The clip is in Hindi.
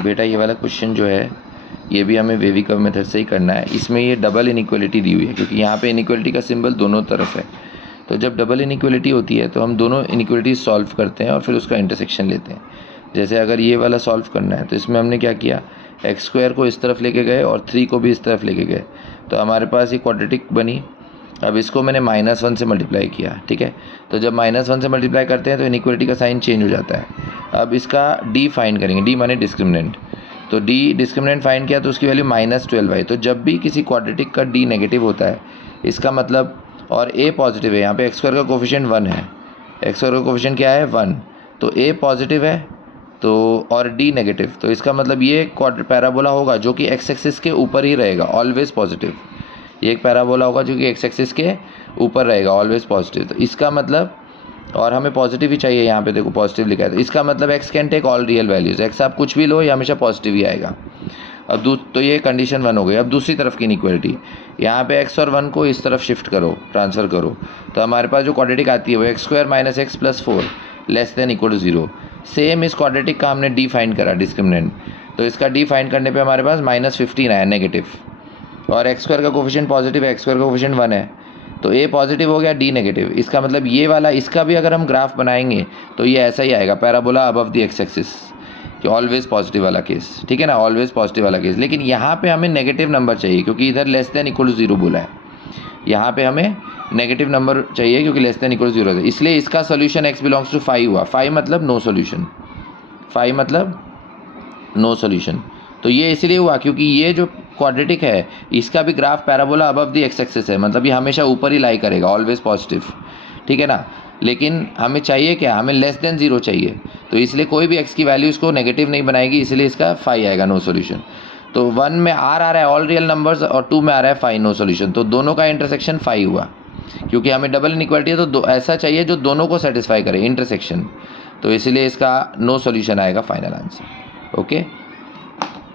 बेटा ये वाला क्वेश्चन जो है ये भी हमें वेवी कर्व मेथड से ही करना है। इसमें ये डबल इनइक्वालिटी दी हुई है क्योंकि यहाँ पे इनइक्वालिटी का सिंबल दोनों तरफ है। तो जब डबल इनइक्वालिटी होती है तो हम दोनों इनइक्वालिटी सॉल्व करते हैं और फिर उसका इंटरसेक्शन लेते हैं। जैसे अगर ये वाला सॉल्व करना है तो इसमें हमने क्या किया, x² को इस तरफ लेके गए और 3 को भी इस तरफ लेके गए, तो हमारे पास ये क्वाड्रेटिक बनी। अब इसको मैंने -1 से मल्टीप्लाई किया, ठीक है। तो जब -1 से मल्टीप्लाई करते हैं तो इनइक्वालिटी का साइन चेंज हो जाता है। अब इसका d फाइंड करेंगे, d माने डिस्क्रिमिनेंट। तो d डिस्क्रिमिनेंट फाइंड किया तो उसकी वैल्यू -12 आई। तो जब भी किसी क्वाड्रेटिक का d नेगेटिव होता है इसका मतलब, और a पॉजिटिव है, यहाँ पे x² का कोफिशिएंट 1 है, x² का कोफिशिएंट क्या है 1, तो a पॉजिटिव है तो और d नेगेटिव, तो इसका मतलब ये पैराबोला होगा जो कि x एक्सिस के ऊपर ही रहेगा, ऑलवेज पॉजिटिव। ये एक पैराबोला होगा जो कि x एक्सिस के ऊपर रहेगा, ऑलवेज पॉजिटिव। तो इसका मतलब, और हमें पॉजिटिव ही चाहिए, यहाँ पे देखो पॉजिटिव लिखा है, तो इसका मतलब x can take all real values, x आप कुछ भी लो ये हमेशा पॉजिटिव ही आएगा। अब तो ये कंडीशन 1 हो गई। अब दूसरी तरफ की इनइक्वालिटी, यहाँ पे x और 1 को इस तरफ शिफ्ट करो, ट्रांसफ़र करो, तो हमारे पास जो क्वाड्रेटिक आती है वो x² - x + 4 < = 0। सेम इस क्वाड्रेटिक का हमने d फाइंड करा, डिस्क्रिमिनेंट, तो इसका d फाइंड करने पे हमारे पास -15 आया नेगेटिव, और x² का कोफिशिएंट पॉजिटिव है, x² का कोफिशिएंट 1 है, तो a पॉजिटिव हो गया, d नेगेटिव। इसका मतलब ये वाला, इसका भी अगर हम ग्राफ बनाएंगे तो ये ऐसा ही आएगा, parabola above the x axis, कि ऑलवेज पॉजिटिव वाला केस, ठीक है ना, ऑलवेज पॉजिटिव वाला केस। लेकिन यहाँ पे हमें नेगेटिव नंबर चाहिए क्योंकि इधर < = 0 बोला है, यहाँ पे हमें नेगेटिव नंबर चाहिए क्योंकि < = 0 है। इसलिए इसका सोल्यूशन x बिलोंग्स टू 5 हुआ। 5 मतलब नो सोल्यूशन, 5 मतलब नो सोल्यूशन। तो ये इसलिए हुआ क्योंकि ये जो क्वाड्रेटिक है इसका भी graph parabola above the x axis है, मतलब ये हमेशा ऊपर ही लाई करेगा, ऑलवेज पॉजिटिव, ठीक है ना। लेकिन हमें चाहिए क्या, हमें <0 चाहिए, तो इसलिए कोई भी x की वैल्यू इसको नेगेटिव नहीं बनाएगी, इसलिए इसका 5 आएगा, नो सोल्यूशन। तो 1 में r आ रहा है ऑल रियल नंबर्स और 2 में आ रहा है 5, नो सोल्यूशन। तो दोनों का इंटरसेक्शन 5 हुआ क्योंकि हमें डबल इनइक्वालिटी है, तो ऐसा चाहिए जो दोनों को सेटिस्फाई करे, इंटरसेक्शन, तो इसलिए इसका नो सोल्यूशन आएगा फाइनल आंसर। ओके।